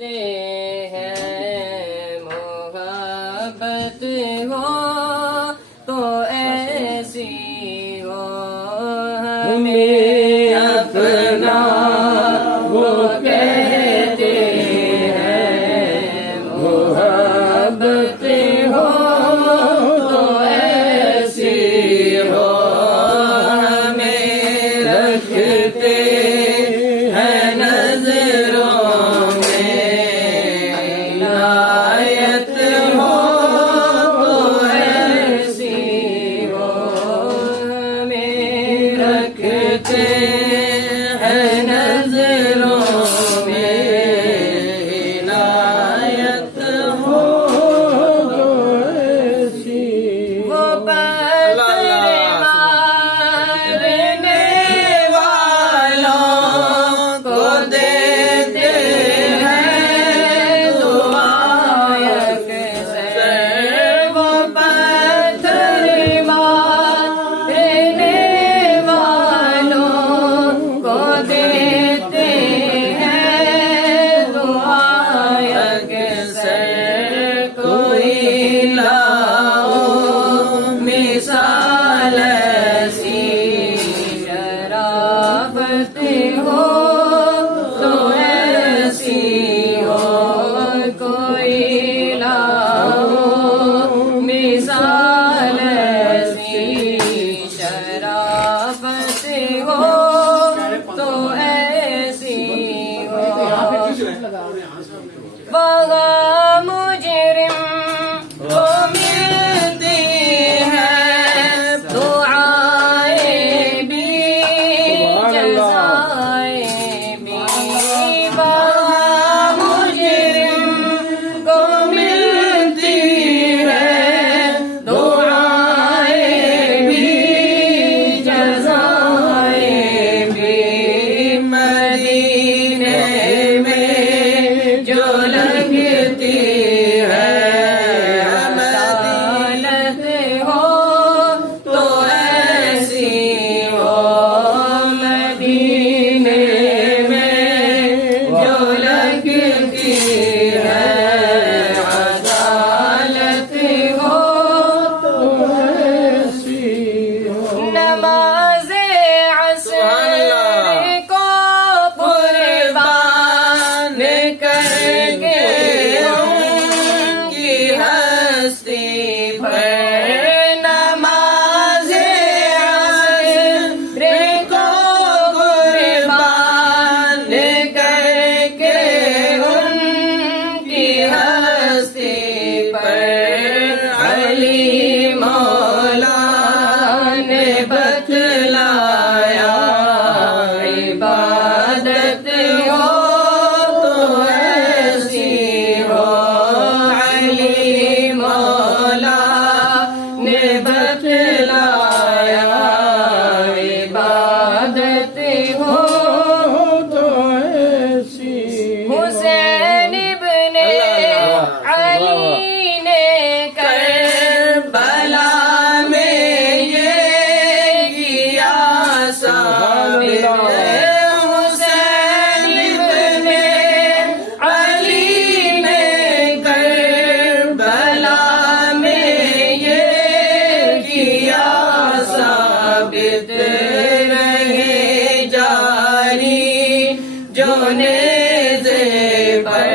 हैं मोहब्बत हो तो ऐसी हो हमें अपना वो कहते हैं मोहब्बत हो तो ऐसी हो हमें रखते हैं नजरों इनायत हो तो ऐसी हो हमें रखते हैं नजरों में इनायत हो तो ऐसी वो पत्थर मारने वालों को देते मिसाल ऐसी शराफत हो तो ऐसी हो कोई लाओ मिसाल ऐसी शराफत हो तो ऐसी हो वहाँ मुजरिम को मिलती है दुआएं भी जज़ाएं भी वहाँ मुजरिम को मिलती है दुआएं भी जज़ाएं भी मदीने में जो लगती है अदालत हो तो ऐसी हो मदीने में जो लगती है अदालत हो तो ऐसी हो नमाज़े असर को कुर्बान करके उनकी हस्ती पर नमाज़े असर को कुर्बान करके उनकी हस्ती पर अली मौला ने बतलाया इबादत हो तो ऐसी हो अली मौला ने बतलाया इबादत हो तो ऐसी हुसैन इब्ने अली ने करबला में ये किया साबित हुसैन इब्ने अली ने करबला में ये किया साबित रहे जारी जो नेज़े पर